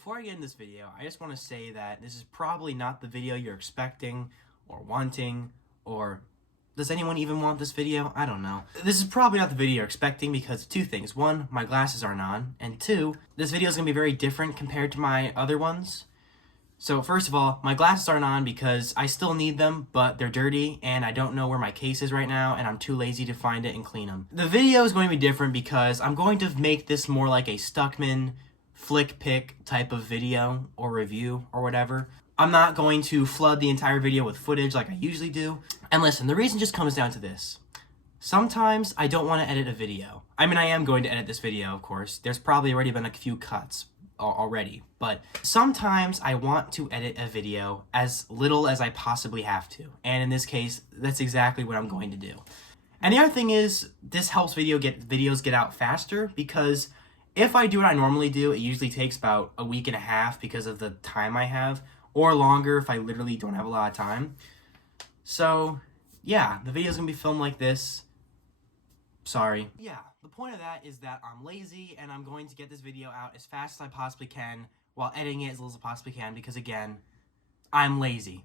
Before I get in this video, I just want to say that this is probably not the video you're expecting or wanting, or does anyone even want this video? I don't know. This is probably not the video you're expecting because of two things. One, my glasses aren't on, and two, this video is going to be very different compared to my other ones. So first of all, my glasses aren't on because I still need them, but they're dirty, and I don't know where my case is right now, and I'm too lazy to find it and clean them. The video is going to be different because I'm going to make this more like a Stuckman flick pick type of video or review or whatever. I'm not going to flood the entire video with footage like I usually do. And listen, the reason just comes down to this. Sometimes I don't want to edit a video. I mean, I am going to edit this video, of course. There's probably already been a few cuts already, but sometimes I want to edit a video as little as I possibly have to. And in this case, that's exactly what I'm going to do. And the other thing is, this helps videos get out faster because if I do what I normally do, it usually takes about a week and a half because of the time I have, or longer if I literally don't have a lot of time. So, yeah, the video's gonna be filmed like this. Sorry. Yeah, the point of that is that I'm lazy and I'm going to get this video out as fast as I possibly can while editing it as little as I possibly can because, again, I'm lazy.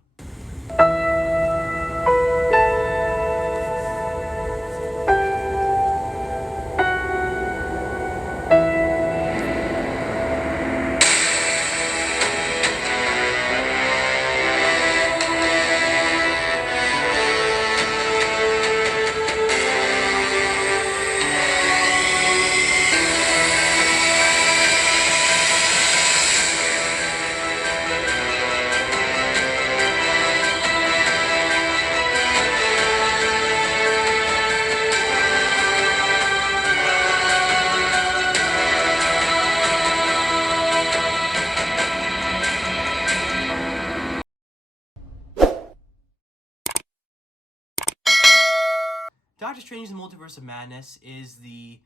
Doctor Strange in the Multiverse of Madness is the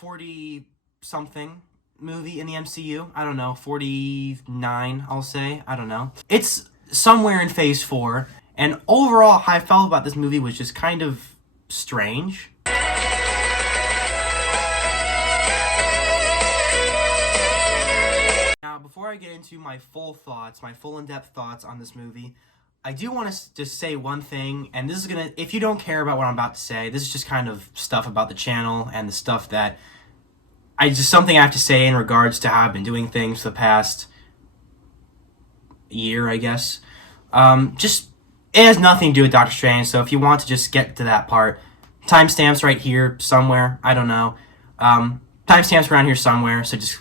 40-something movie in the MCU. I don't know, 49, I'll say. I don't know. It's somewhere in Phase 4, and overall, how I felt about this movie was just kind of strange. Now, before I get into my full thoughts, my full in-depth thoughts on this movie, I do want to just say one thing, and this is gonna, if you don't care about what I'm about to say, this is just kind of stuff about the channel and the stuff that something I have to say in regards to how I've been doing things for the past year, I guess. It has nothing to do with Doctor Strange, so if you want to just get to that part, timestamps right here somewhere, I don't know. Timestamps around here somewhere, so just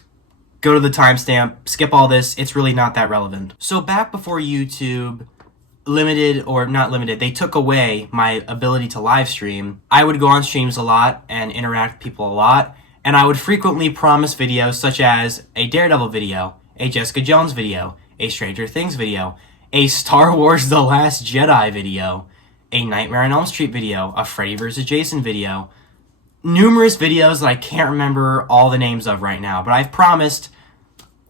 go to the timestamp, skip all this, it's really not that relevant. So back before YouTube they took away my ability to live stream, I would go on streams a lot and interact with people a lot, and I would frequently promise videos such as a Daredevil video, a Jessica Jones video, a Stranger Things video, a Star Wars The Last Jedi video, a Nightmare on Elm Street video, a Freddy vs. Jason video, numerous videos that I can't remember all the names of right now, but I've promised,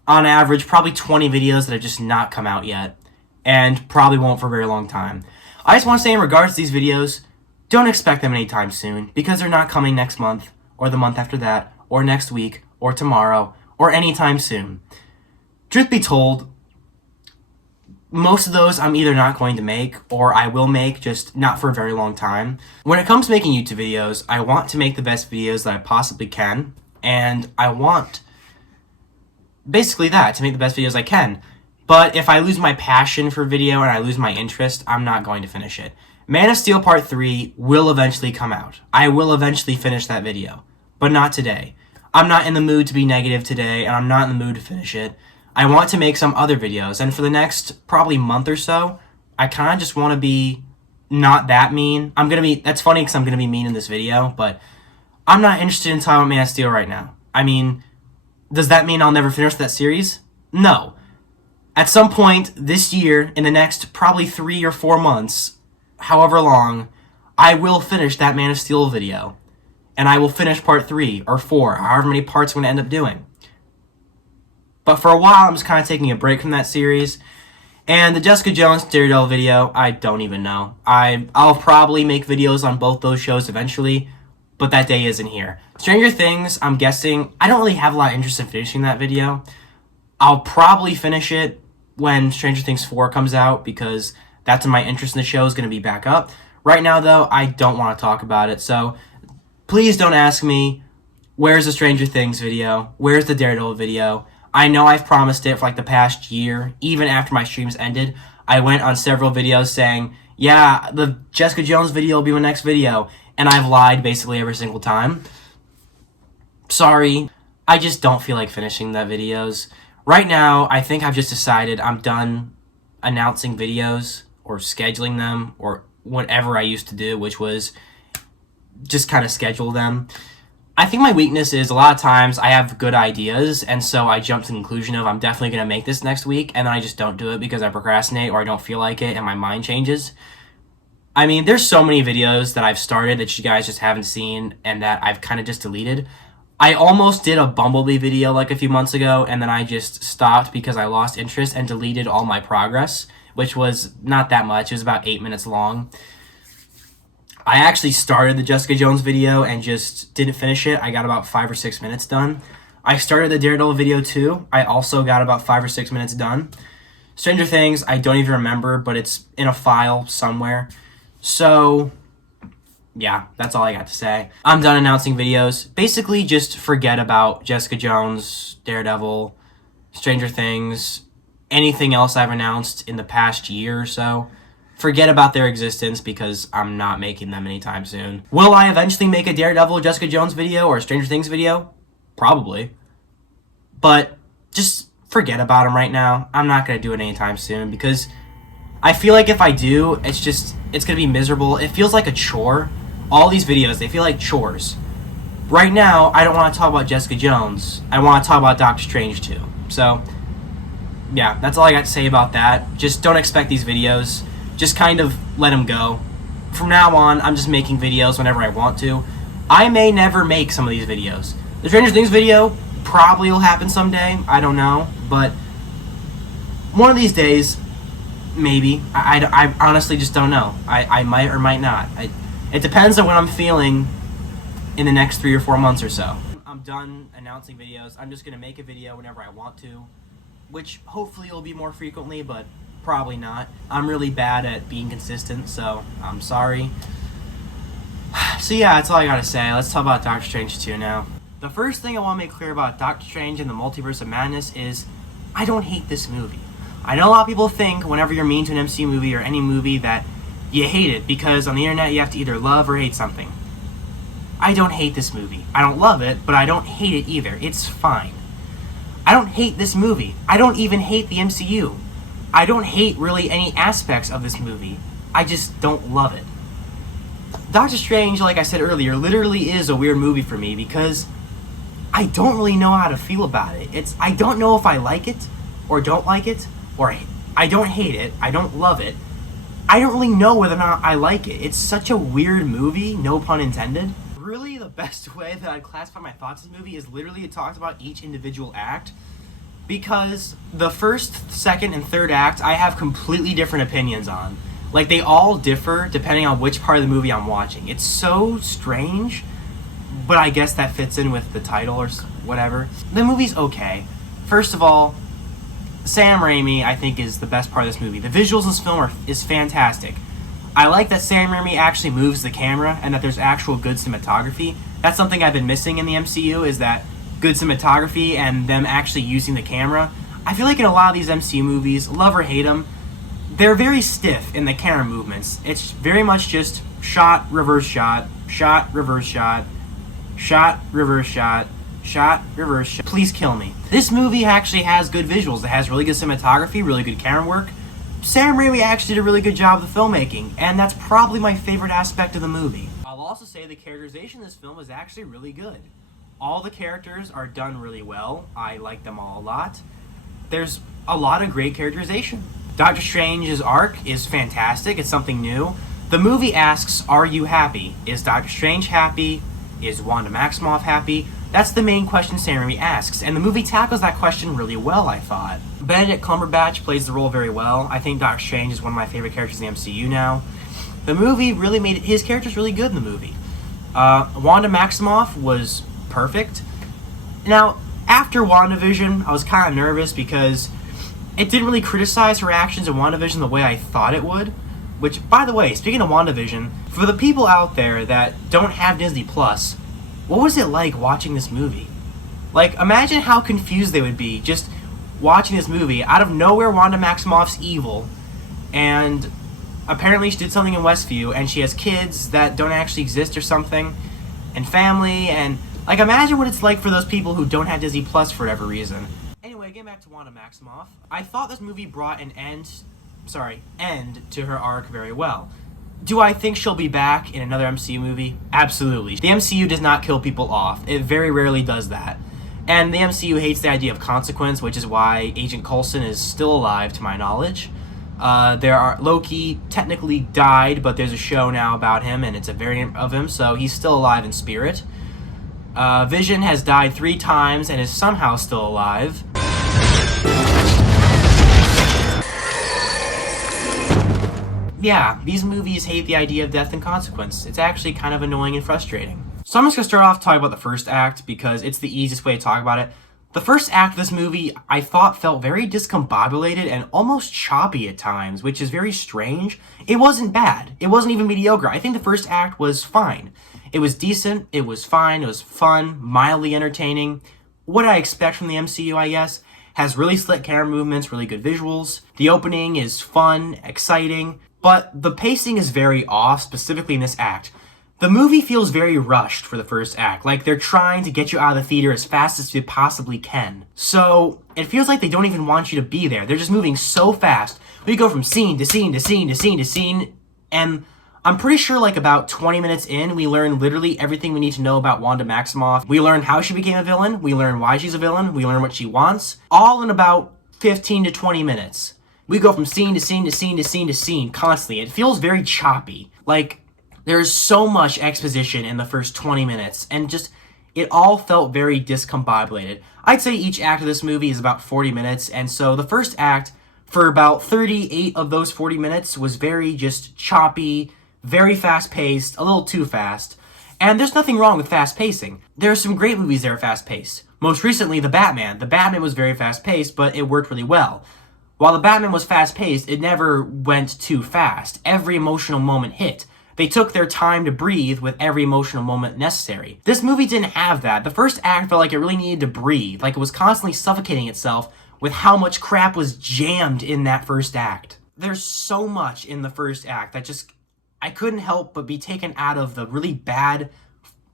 on average, probably 20 videos that have just not come out yet, and probably won't for a very long time. I just want to say in regards to these videos, don't expect them anytime soon, because they're not coming next month, or the month after that, or next week, or tomorrow, or anytime soon. Truth be told, most of those I'm either not going to make, or I will make, just not for a very long time. When it comes to making YouTube videos, I want to make the best videos that I possibly can, and I want basically that, to make the best videos I can. But if I lose my passion for video and I lose my interest, I'm not going to finish it. Man of Steel Part 3 will eventually come out. I will eventually finish that video, but not today. I'm not in the mood to be negative today, and I'm not in the mood to finish it. I want to make some other videos, and for the next probably month or so, I kind of just want to be not that mean. That's funny because I'm going to be mean in this video, but I'm not interested in talking about Man of Steel right now. I mean, does that mean I'll never finish that series? No. At some point this year, in the next probably 3 or 4 months, however long, I will finish that Man of Steel video. And I will finish part 3 or 4, however many parts I'm going to end up doing. But for a while, I'm just kind of taking a break from that series. And the Jessica Jones Daredevil video, I don't even know. I'll probably make videos on both those shows eventually, but that day isn't here. Stranger Things, I'm guessing, I don't really have a lot of interest in finishing that video. I'll probably finish it when Stranger Things 4 comes out, because that's when my interest in the show is going to be back up. Right now, though, I don't want to talk about it, so please don't ask me, where's the Stranger Things video? Where's the Daredevil video? I know I've promised it for like the past year, even after my streams ended. I went on several videos saying, yeah, the Jessica Jones video will be my next video, and I've lied basically every single time. Sorry, I just don't feel like finishing the videos. Right now, I think I've just decided I'm done announcing videos or scheduling them or whatever I used to do, which was just kind of schedule them. I think my weakness is a lot of times I have good ideas, and so I jump to the conclusion of I'm definitely going to make this next week, and then I just don't do it because I procrastinate or I don't feel like it and my mind changes. I mean, there's so many videos that I've started that you guys just haven't seen and that I've kind of just deleted. I almost did a Bumblebee video like a few months ago, and then I just stopped because I lost interest and deleted all my progress, which was not that much. It was about 8 minutes long. I actually started the Jessica Jones video and just didn't finish it. I got about 5 or 6 minutes done. I started the Daredevil video too. I also got about 5 or 6 minutes done. Stranger Things, I don't even remember, but it's in a file somewhere. So, yeah, that's all I got to say. I'm done announcing videos. Basically, just forget about Jessica Jones, Daredevil, Stranger Things, anything else I've announced in the past year or so. Forget about their existence because I'm not making them anytime soon. Will I eventually make a Daredevil, Jessica Jones video or a Stranger Things video? Probably. But just forget about them right now. I'm not going to do it anytime soon because I feel like if I do, it's going to be miserable. It feels like a chore. All these videos, they feel like chores. Right now, I don't want to talk about Jessica Jones. I want to talk about Doctor Strange too. So, yeah, that's all I got to say about that. Just don't expect these videos. Just kind of let them go. From now on, I'm just making videos whenever I want to. I may never make some of these videos. The Stranger Things video probably will happen someday. I don't know. But one of these days, maybe. I honestly just don't know. I might or might not. It depends on what I'm feeling in the next 3 or 4 months or so. I'm done announcing videos. I'm just going to make a video whenever I want to, which hopefully will be more frequently, but probably not. I'm really bad at being consistent, so I'm sorry. So yeah, that's all I gotta say. Let's talk about Doctor Strange 2 now. The first thing I want to make clear about Doctor Strange and the Multiverse of Madness is I don't hate this movie. I know a lot of people think whenever you're mean to an MCU movie or any movie that you hate it because on the internet you have to either love or hate something. I don't hate this movie. I don't love it, but I don't hate it either. It's fine. I don't hate this movie. I don't even hate the MCU. I don't hate really any aspects of this movie. I just don't love it. Doctor Strange, like I said earlier, literally is a weird movie for me because I don't really know how to feel about it. I don't know if I like it or don't like it, or I don't hate it, I don't love it. I don't really know whether or not I like it. It's such a weird movie, no pun intended. Really, the best way that I'd classify my thoughts on this movie is literally to talk about each individual act. Because the first, second, and third act, I have completely different opinions on. Like, they all differ depending on which part of the movie I'm watching. It's so strange, but I guess that fits in with the title or whatever. The movie's okay. First of all, Sam Rami, I think, is the best part of this movie. The visuals in this film is fantastic. I like that Sam Rami actually moves the camera and that there's actual good cinematography. That's something I've been missing in the MCU, is that good cinematography and them actually using the camera. I feel like in a lot of these MCU movies, love or hate them, they're very stiff in the camera movements. It's very much just shot, reverse shot, shot, reverse shot, shot, reverse shot, shot, reverse shot. Please kill me. This movie actually has good visuals. It has really good cinematography, really good camera work. Sam Rami actually did a really good job of the filmmaking, and that's probably my favorite aspect of the movie. I'll also say the characterization in this film is actually really good. All the characters are done really well. I like them all a lot. There's a lot of great characterization. Doctor Strange's arc is fantastic. It's something new. The movie asks, are you happy? Is Doctor Strange happy? Is Wanda Maximoff happy? That's the main question Sam Raimi asks, and the movie tackles that question really well, I thought. Benedict Clumberbatch plays the role very well. I think Doctor Strange is one of my favorite characters in the MCU now. The movie really made his character's really good in the movie. Wanda Maximoff was perfect. Now, after WandaVision, I was kind of nervous because it didn't really criticize her actions in WandaVision the way I thought it would. Which, by the way, speaking of WandaVision, for the people out there that don't have Disney Plus, what was it like watching this movie? Like, imagine how confused they would be just watching this movie. Out of nowhere, Wanda Maximoff's evil, and apparently she did something in Westview, and she has kids that don't actually exist or something, and family, and, like, imagine what it's like for those people who don't have Disney Plus for whatever reason. Anyway, getting back to Wanda Maximoff, I thought this movie brought an end to her arc very well. Do I think she'll be back in another MCU movie? Absolutely. The MCU does not kill people off. It very rarely does that. And the MCU hates the idea of consequence, which is why Agent Coulson is still alive, to my knowledge. Loki technically died, but there's a show now about him, and it's a variant of him, so he's still alive in spirit. Vision has died 3 times and is somehow still alive. Yeah, these movies hate the idea of death and consequence. It's actually kind of annoying and frustrating. So I'm just going to start off talking about the first act because it's the easiest way to talk about it. The first act of this movie, I thought, felt very discombobulated and almost choppy at times, which is very strange. It wasn't bad. It wasn't even mediocre. I think the first act was fine. It was decent. It was fine. It was fun, mildly entertaining. What I expect from the MCU, I guess. Has really slick camera movements, really good visuals. The opening is fun, exciting, but the pacing is very off, specifically in this act. The movie feels very rushed for the first act, like they're trying to get you out of the theater as fast as they possibly can. So, it feels like they don't even want you to be there. They're just moving so fast. We go from scene to scene to scene to scene to scene, and I'm pretty sure like about 20 minutes in, we learn literally everything we need to know about Wanda Maximoff. We learn how she became a villain, we learn why she's a villain, we learn what she wants, all in about 15 to 20 minutes. We go from scene to scene to scene to scene to scene constantly. It feels very choppy. Like, there's so much exposition in the first 20 minutes, and just, it all felt very discombobulated. I'd say each act of this movie is about 40 minutes, and so the first act, for about 38 of those 40 minutes, was very just choppy, very fast-paced, a little too fast. And there's nothing wrong with fast pacing. There are some great movies that are fast-paced. Most recently, The Batman. The Batman was very fast-paced, but it worked really well. While The Batman was fast-paced, it never went too fast. Every emotional moment hit. They took their time to breathe with every emotional moment necessary. This movie didn't have that. The first act felt like it really needed to breathe, like it was constantly suffocating itself with how much crap was jammed in that first act. There's so much in the first act that just, I couldn't help but be taken out of the really bad,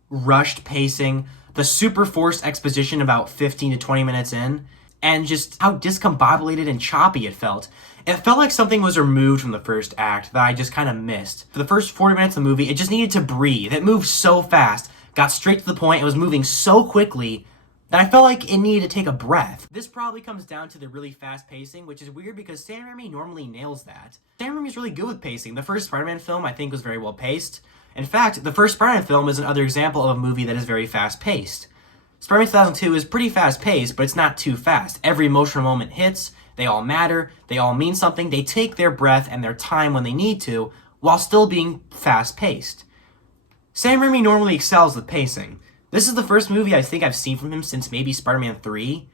rushed pacing, the super forced exposition about 15 to 20 minutes in, and just how discombobulated and choppy it felt. It felt like something was removed from the first act that I just kind of missed. For the first 40 minutes of the movie, it just needed to breathe. It moved so fast, got straight to the point, it was moving so quickly that I felt like it needed to take a breath. This probably comes down to the really fast pacing, which is weird because Sam Rami normally nails that. Sam Rami's really good with pacing. The first Spider-Man film, I think, was very well paced. In fact, the first Spider-Man film is another example of a movie that is very fast paced. Spider-Man 2002 is pretty fast paced, but it's not too fast. Every emotional moment hits, they all matter, they all mean something, they take their breath and their time when they need to, while still being fast paced. Sam Rami normally excels with pacing. This is the first movie I think I've seen from him since maybe Spider-Man 3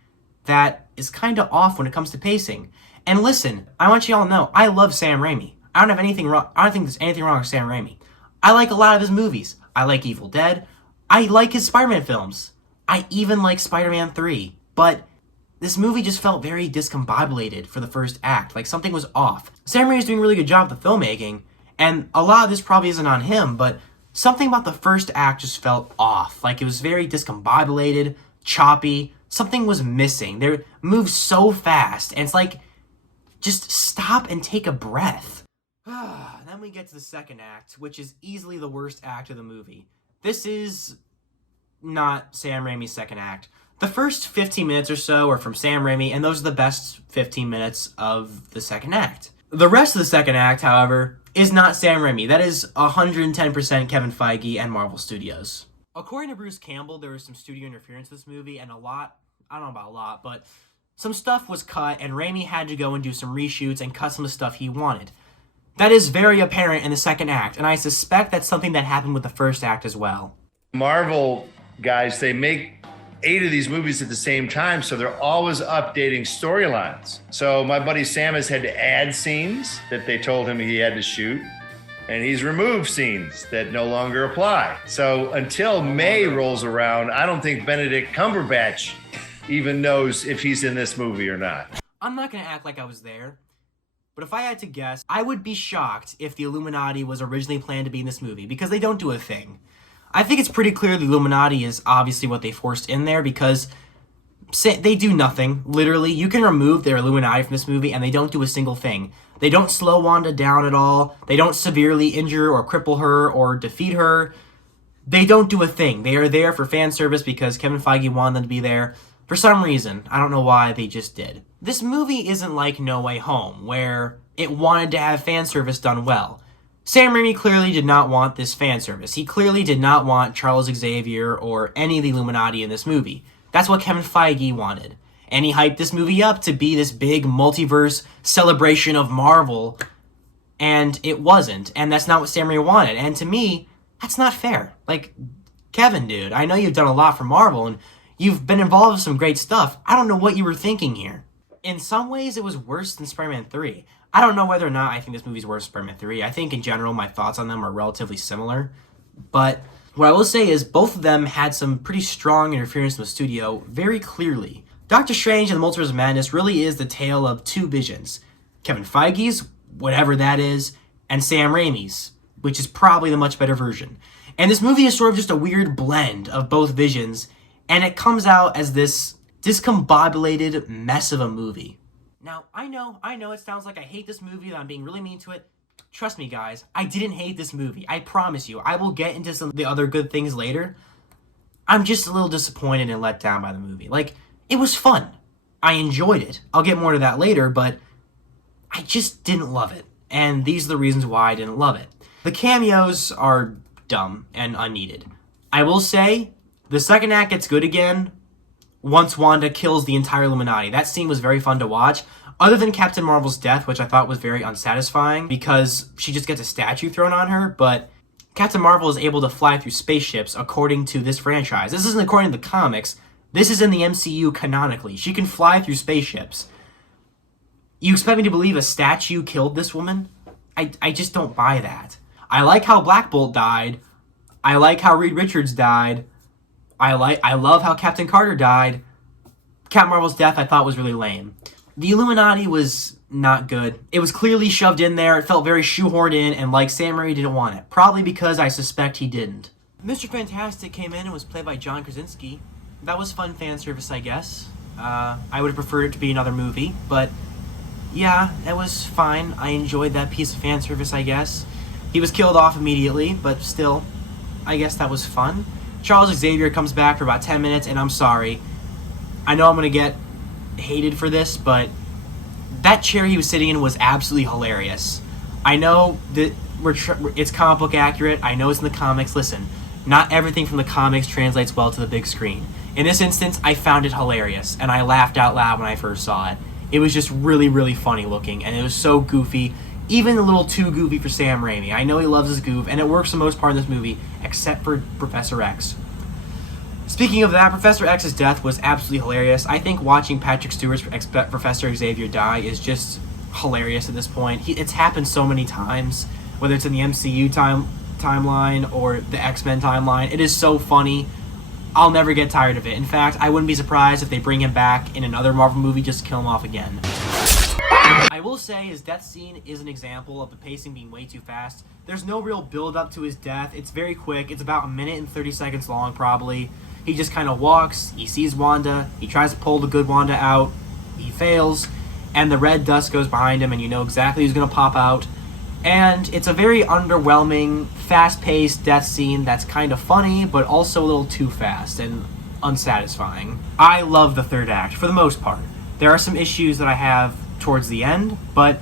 that is kind of off when it comes to pacing. And listen, I want you all to know, I love Sam Rami. I don't think there's anything wrong with Sam Rami. I like a lot of his movies. I like Evil Dead. I like his Spider-Man films. I even like Spider-Man 3. But this movie just felt very discombobulated for the first act. Like something was off. Sam Raimi's doing a really good job with the filmmaking, and a lot of this probably isn't on him, but something about the first act just felt off. Like it was very discombobulated, choppy. Something was missing. They moved so fast, and it's like, just stop and take a breath. Then we get to the second act, which is easily the worst act of the movie. This is not Sam Raimi's second act. The first 15 minutes or so are from Sam Raimi, and those are the best 15 minutes of the second act. The rest of the second act, however, is not Sam Raimi. That is 110% Kevin Feige and Marvel Studios. According to Bruce Campbell, there was some studio interference in this movie, and I don't know about a lot, but some stuff was cut, and Raimi had to go and do some reshoots and cut some of the stuff he wanted. That is very apparent in the second act, and I suspect that's something that happened with the first act as well. Marvel guys, they make 8 of these movies at the same time, so they're always updating storylines. So my buddy Sam has had to add scenes that they told him he had to shoot, and he's removed scenes that no longer apply. So until May rolls around, I don't think Benedict Cumberbatch even knows if he's in this movie or not. I'm not going to act like I was there, but if I had to guess, I would be shocked if the Illuminati was originally planned to be in this movie, because they don't do a thing. I think it's pretty clear the Illuminati is obviously what they forced in there, because they do nothing, literally. You can remove their Illuminati from this movie, and they don't do a single thing. They don't slow Wanda down at all. They don't severely injure or cripple her or defeat her. They don't do a thing. They are there for fan service because Kevin Feige wanted them to be there. For some reason, I don't know why, they just did. This movie isn't like No Way Home, where it wanted to have fan service done well. Sam Rami clearly did not want this fan service. He clearly did not want Charles Xavier or any of the Illuminati in this movie. That's what Kevin Feige wanted. And he hyped this movie up to be this big multiverse celebration of Marvel, and it wasn't. And that's not what Sam Rami wanted. And to me, that's not fair. Like, Kevin, dude, I know you've done a lot for Marvel, and you've been involved with some great stuff. I don't know what you were thinking here. In some ways, it was worse than Spider-Man 3. I don't know whether or not I think this movie's worse than Spider-Man 3. I think, in general, my thoughts on them are relatively similar. But what I will say is both of them had some pretty strong interference in the studio very clearly. Doctor Strange and the Multiverse of Madness really is the tale of two visions. Kevin Feige's, whatever that is, and Sam Raimi's, which is probably the much better version. And this movie is sort of just a weird blend of both visions, and it comes out as this discombobulated mess of a movie. Now, I know it sounds like I hate this movie, that I'm being really mean to it. Trust me, guys, I didn't hate this movie. I promise you. I will get into some of the other good things later. I'm just a little disappointed and let down by the movie. Like, it was fun. I enjoyed it. I'll get more to that later, but I just didn't love it. And these are the reasons why I didn't love it. The cameos are dumb and unneeded. I will say, the second act gets good again once Wanda kills the entire Illuminati. That scene was very fun to watch. Other than Captain Marvel's death, which I thought was very unsatisfying because she just gets a statue thrown on her, but Captain Marvel is able to fly through spaceships according to this franchise. This isn't according to the comics. This is in the MCU canonically. She can fly through spaceships. You expect me to believe a statue killed this woman? I just don't buy that. I like how Black Bolt died. I like how Reed Richards died. I love how Captain Carter died. Captain Marvel's death I thought was really lame. The Illuminati was not good. It was clearly shoved in there. It felt very shoehorned in, and like Sam Raimi didn't want it. Probably because I suspect he didn't. Mr. Fantastic came in and was played by John Krasinski. That was fun fan service, I guess. I would have preferred it to be another movie, but yeah, it was fine. I enjoyed that piece of fan service, I guess. He was killed off immediately, but still, I guess that was fun. Charles Xavier comes back for about 10 minutes, and I'm sorry. I know I'm going to get hated for this, but that chair he was sitting in was absolutely hilarious. I know that it's comic book accurate. I know it's in the comics. Listen, not everything from the comics translates well to the big screen. In this instance, I found it hilarious, and I laughed out loud when I first saw it. It was just really, really funny looking, and it was so goofy, even a little too goofy for Sam Raimi. I know he loves his goof, and it works the most part in this movie, except for Professor X. Speaking of that, Professor X's death was absolutely hilarious. I think watching Patrick Stewart's Professor Xavier die is just hilarious at this point. It's happened so many times, whether it's in the MCU timeline or the X-Men timeline. It is so funny. I'll never get tired of it. In fact, I wouldn't be surprised if they bring him back in another Marvel movie just to kill him off again. I will say his death scene is an example of the pacing being way too fast. There's no real build up to his death. It's very quick. It's about 1 minute and 30 seconds long, probably. He just kind of walks, he sees Wanda, he tries to pull the good Wanda out, he fails, and the red dust goes behind him, and you know exactly who's going to pop out. And it's a very underwhelming, fast-paced death scene that's kind of funny, but also a little too fast and unsatisfying. I love the third act, for the most part. There are some issues that I have towards the end, but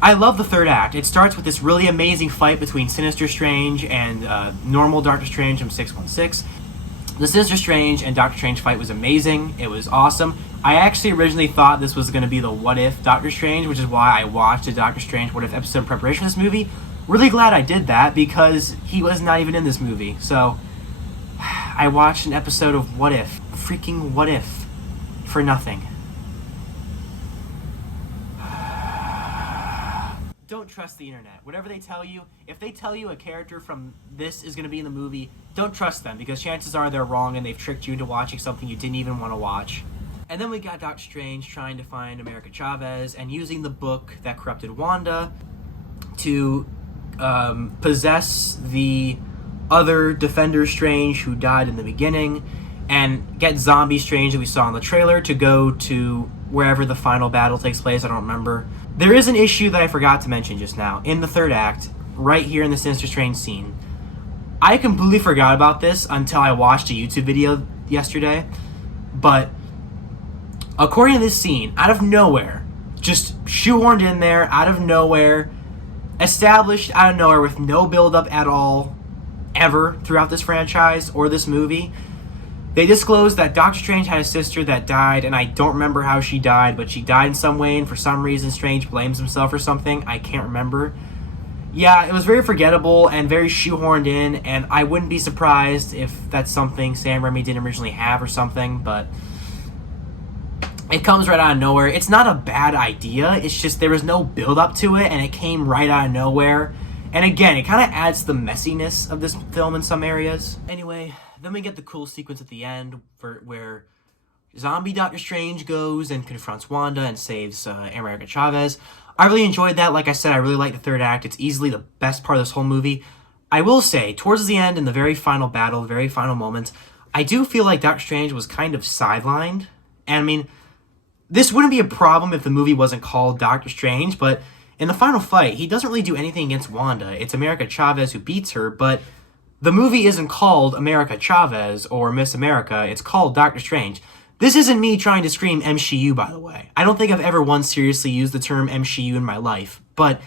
I love the third act. It starts with this really amazing fight between Sinister Strange and normal Doctor Strange from 616. The Sinister Strange and Doctor Strange fight was amazing. It was awesome. I actually originally thought this was going to be the What If Doctor Strange, which is why I watched a Doctor Strange What If episode in preparation for this movie. Really glad I did that because he was not even in this movie. So I watched an episode of What If. Freaking What If. For nothing. Don't trust the internet. Whatever they tell you, if they tell you a character from this is going to be in the movie, don't trust them, because chances are they're wrong and they've tricked you into watching something you didn't even want to watch. And then we got Doctor Strange trying to find America Chavez and using the book that corrupted Wanda to possess the other Defender Strange who died in the beginning, and get Zombie Strange that we saw in the trailer to go to wherever the final battle takes place. I don't remember. There is an issue that I forgot to mention just now. In the third act, right here in the Sinister Strange scene, I completely forgot about this until I watched a YouTube video yesterday, but according to this scene, out of nowhere, just shoehorned in there, out of nowhere, established out of nowhere with no build-up at all, ever, throughout this franchise or this movie, they disclosed that Doctor Strange had a sister that died, and I don't remember how she died, but she died in some way, and for some reason Strange blames himself or something. I can't remember. Yeah, it was very forgettable and very shoehorned in, and I wouldn't be surprised if that's something Sam Rami didn't originally have or something, but it comes right out of nowhere. It's not a bad idea, it's just there was no build-up to it, and it came right out of nowhere. And again, it kind of adds to the messiness of this film in some areas. Anyway, then we get the cool sequence at the end where zombie Doctor Strange goes and confronts Wanda and saves America Chavez. I really enjoyed that. Like I said, I really like the third act. It's easily the best part of this whole movie. I will say, towards the end, in the very final battle, the very final moments, I do feel like Doctor Strange was kind of sidelined. And I mean, this wouldn't be a problem if the movie wasn't called Doctor Strange, but in the final fight, he doesn't really do anything against Wanda. It's America Chavez who beats her, but the movie isn't called America Chavez or Miss America. It's called Doctor Strange. This isn't me trying to scream MCU, by the way. I don't think I've ever once seriously used the term MCU in my life, but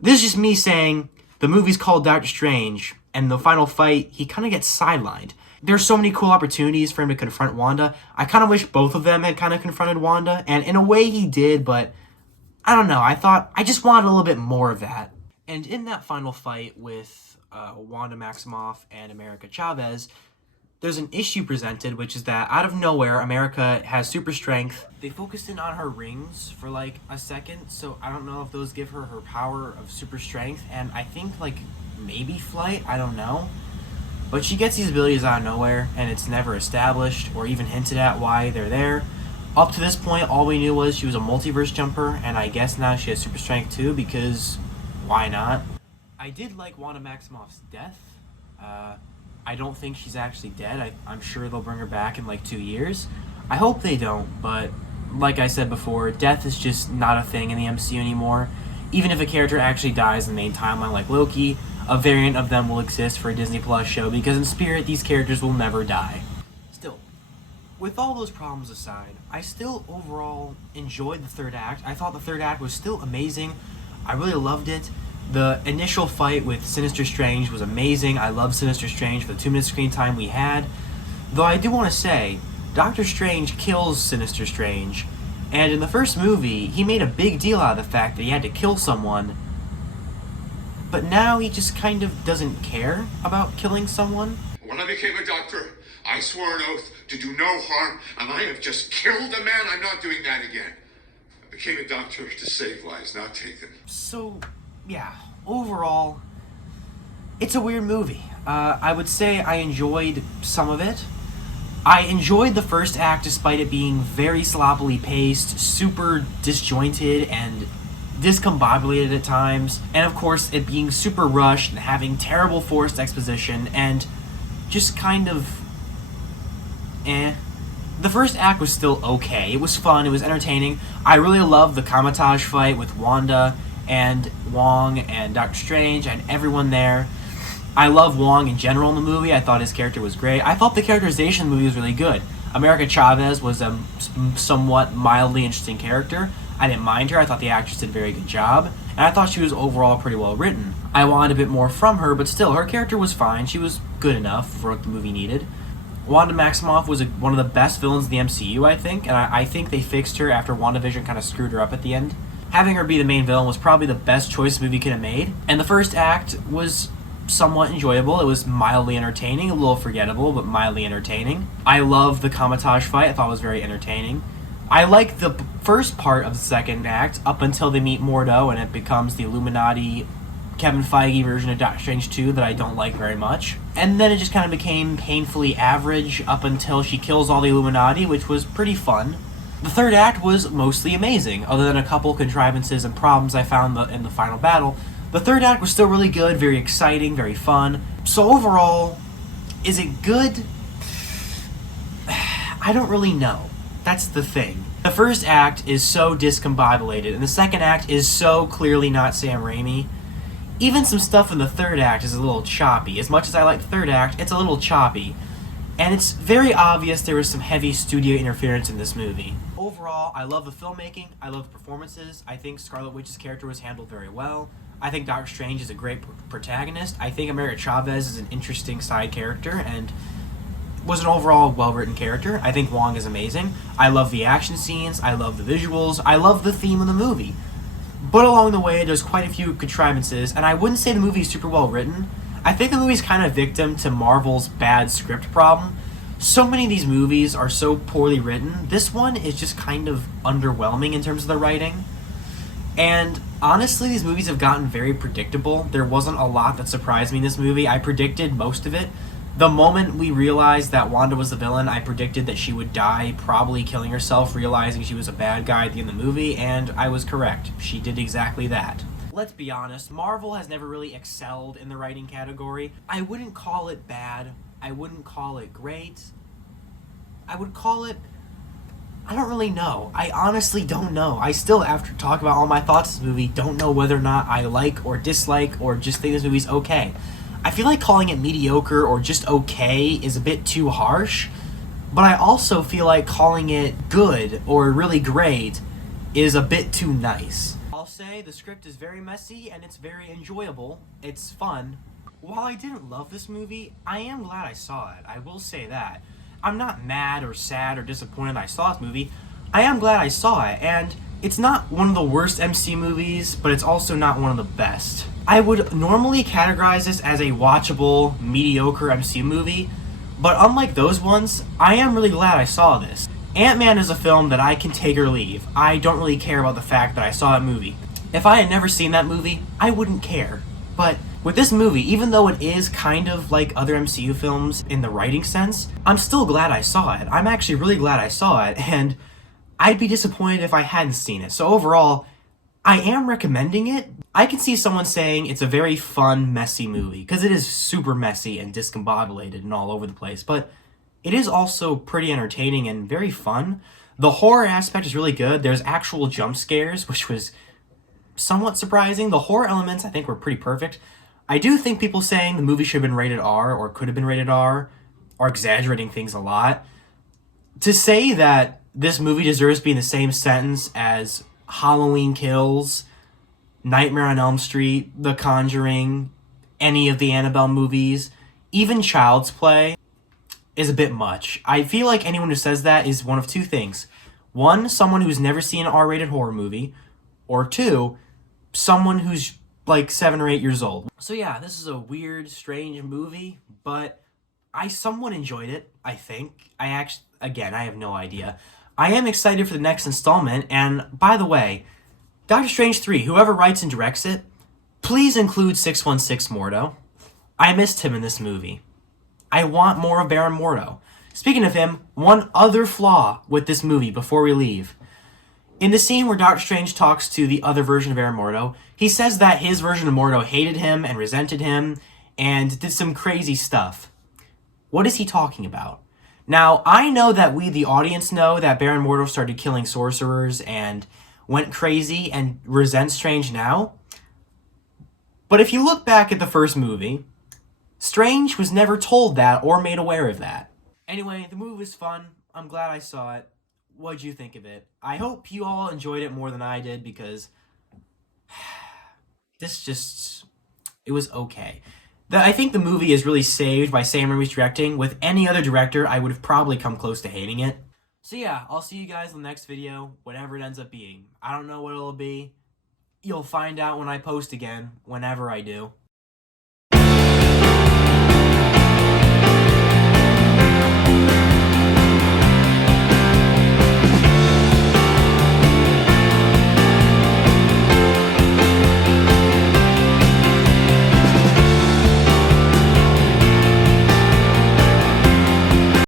this is just me saying the movie's called Doctor Strange, and the final fight, he kind of gets sidelined. There's so many cool opportunities for him to confront Wanda. I kind of wish both of them had kind of confronted Wanda, and in a way he did, but I don't know. I just wanted a little bit more of that. And in that final fight with Wanda Maximoff and America Chavez, there's an issue presented, which is that out of nowhere, America has super strength. They focused in on her rings for like a second, so I don't know if those give her her power of super strength, and I think like maybe flight, I don't know. But she gets these abilities out of nowhere, and it's never established or even hinted at why they're there. Up to this point, all we knew was she was a multiverse jumper, and I guess now she has super strength too, because why not? I did like Wanda Maximoff's death. I don't think she's actually dead. I'm sure they'll bring her back in like 2 years. I hope they don't, but like I said before, death is just not a thing in the MCU anymore. Even if a character actually dies in the main timeline like Loki, a variant of them will exist for a Disney Plus show, because in spirit, these characters will never die. Still, with all those problems aside, I still overall enjoyed the third act. I thought the third act was still amazing. I really loved it. The initial fight with Sinister Strange was amazing. I love Sinister Strange for the 2-minute screen time we had. Though I do want to say, Doctor Strange kills Sinister Strange, and in the first movie, he made a big deal out of the fact that he had to kill someone, but now he just kind of doesn't care about killing someone. When I became a doctor, I swore an oath to do no harm, and I have just killed a man. I'm not doing that again. I became a doctor to save lives, not take them. So, yeah, overall, it's a weird movie. I would say I enjoyed some of it. I enjoyed the first act despite it being very sloppily paced, super disjointed, and discombobulated at times, and of course it being super rushed and having terrible forced exposition and just kind of The first act was still okay. It was fun, it was entertaining. I really loved the Kamatage fight with Wanda and Wong and Doctor Strange and everyone there. I love Wong in general in the movie. I thought his character was great. I thought the characterization in the movie was really good. America Chavez was a somewhat mildly interesting character. I didn't mind her. I thought the actress did a very good job. And I thought she was overall pretty well written. I wanted a bit more from her, but still, her character was fine. She was good enough for what the movie needed. Wanda Maximoff was one of the best villains in the MCU, I think. And I think they fixed her after WandaVision kind of screwed her up at the end. Having her be the main villain was probably the best choice the movie could have made. And the first act was somewhat enjoyable. It was mildly entertaining, a little forgettable, but mildly entertaining. I love the Kamatage fight. I thought it was very entertaining. I like the first part of the second act up until they meet Mordo and it becomes the Illuminati Kevin Feige version of Doctor Strange 2 that I don't like very much. And then it just kind of became painfully average up until she kills all the Illuminati, which was pretty fun. The third act was mostly amazing, other than a couple contrivances and problems I found in the final battle. The third act was still really good, very exciting, very fun. So overall, is it good? I don't really know. That's the thing. The first act is so discombobulated, and the second act is so clearly not Sam Raimi. Even some stuff in the third act is a little choppy. As much as I like the third act, it's a little choppy. And it's very obvious there was some heavy studio interference in this movie. Overall, I love the filmmaking, I love the performances, I think Scarlet Witch's character was handled very well. I think Doctor Strange is a great protagonist. I think America Chavez is an interesting side character, and was an overall well-written character. I think Wong is amazing. I love the action scenes, I love the visuals, I love the theme of the movie. But along the way, there's quite a few contrivances, and I wouldn't say the movie is super well written. I think the movie's kind of victim to Marvel's bad script problem. So many of these movies are so poorly written. This one is just kind of underwhelming in terms of the writing. And honestly, these movies have gotten very predictable. There wasn't a lot that surprised me in this movie. I predicted most of it. The moment we realized that Wanda was the villain, I predicted that she would die, probably killing herself, realizing she was a bad guy at the end of the movie, and I was correct. She did exactly that. Let's be honest, Marvel has never really excelled in the writing category. I wouldn't call it bad. I wouldn't call it great. I would call it... I don't really know. I honestly don't know. I still, after talking about all my thoughts of this movie, don't know whether or not I like or dislike or just think this movie's okay. I feel like calling it mediocre or just okay is a bit too harsh, but I also feel like calling it good or really great is a bit too nice. I'll say the script is very messy and it's very enjoyable. It's fun. While I didn't love this movie, I am glad I saw it. I will say that. I'm not mad or sad or disappointed I saw this movie. I am glad I saw it, and it's not one of the worst MC movies, but it's also not one of the best. I would normally categorize this as a watchable, mediocre MCU movie, but unlike those ones, I am really glad I saw this. Ant-Man is a film that I can take or leave. I don't really care about the fact that I saw that movie. If I had never seen that movie, I wouldn't care. But with this movie, even though it is kind of like other MCU films in the writing sense, I'm still glad I saw it. I'm actually really glad I saw it, and I'd be disappointed if I hadn't seen it. So overall, I am recommending it. I can see someone saying it's a very fun, messy movie, because it is super messy and discombobulated and all over the place, but it is also pretty entertaining and very fun. The horror aspect is really good. There's actual jump scares, which was somewhat surprising. The horror elements, I think, were pretty perfect. I do think people saying the movie should have been rated R or could have been rated R are exaggerating things a lot. To say that this movie deserves to be in the same sentence as Halloween Kills, Nightmare on Elm Street, The Conjuring, any of the Annabelle movies, even Child's Play, is a bit much. I feel like anyone who says that is one of two things. One, someone who's never seen an R-rated horror movie, or two, someone who's like 7 or 8 years old. So yeah, this is a weird, strange movie, but I somewhat enjoyed it, I think. I have no idea. I am excited for the next installment, and by the way, Doctor Strange 3, whoever writes and directs it, please include 616 Mordo. I missed him in this movie. I want more of Baron Mordo. Speaking of him, one other flaw with this movie before we leave. In the scene where Doctor Strange talks to the other version of Baron Mordo, he says that his version of Mordo hated him and resented him and did some crazy stuff. What is he talking about? Now, I know that we, the audience, know that Baron Mordo started killing sorcerers and went crazy and resents Strange now. But if you look back at the first movie, Strange was never told that or made aware of that. Anyway, the movie was fun. I'm glad I saw it. What'd you think of it? I hope you all enjoyed it more than I did, because it was okay. I think the movie is really saved by Sam Raimi's directing. With any other director, I would have probably come close to hating it. So yeah, I'll see you guys in the next video, whatever it ends up being. I don't know what it'll be. You'll find out when I post again, whenever I do.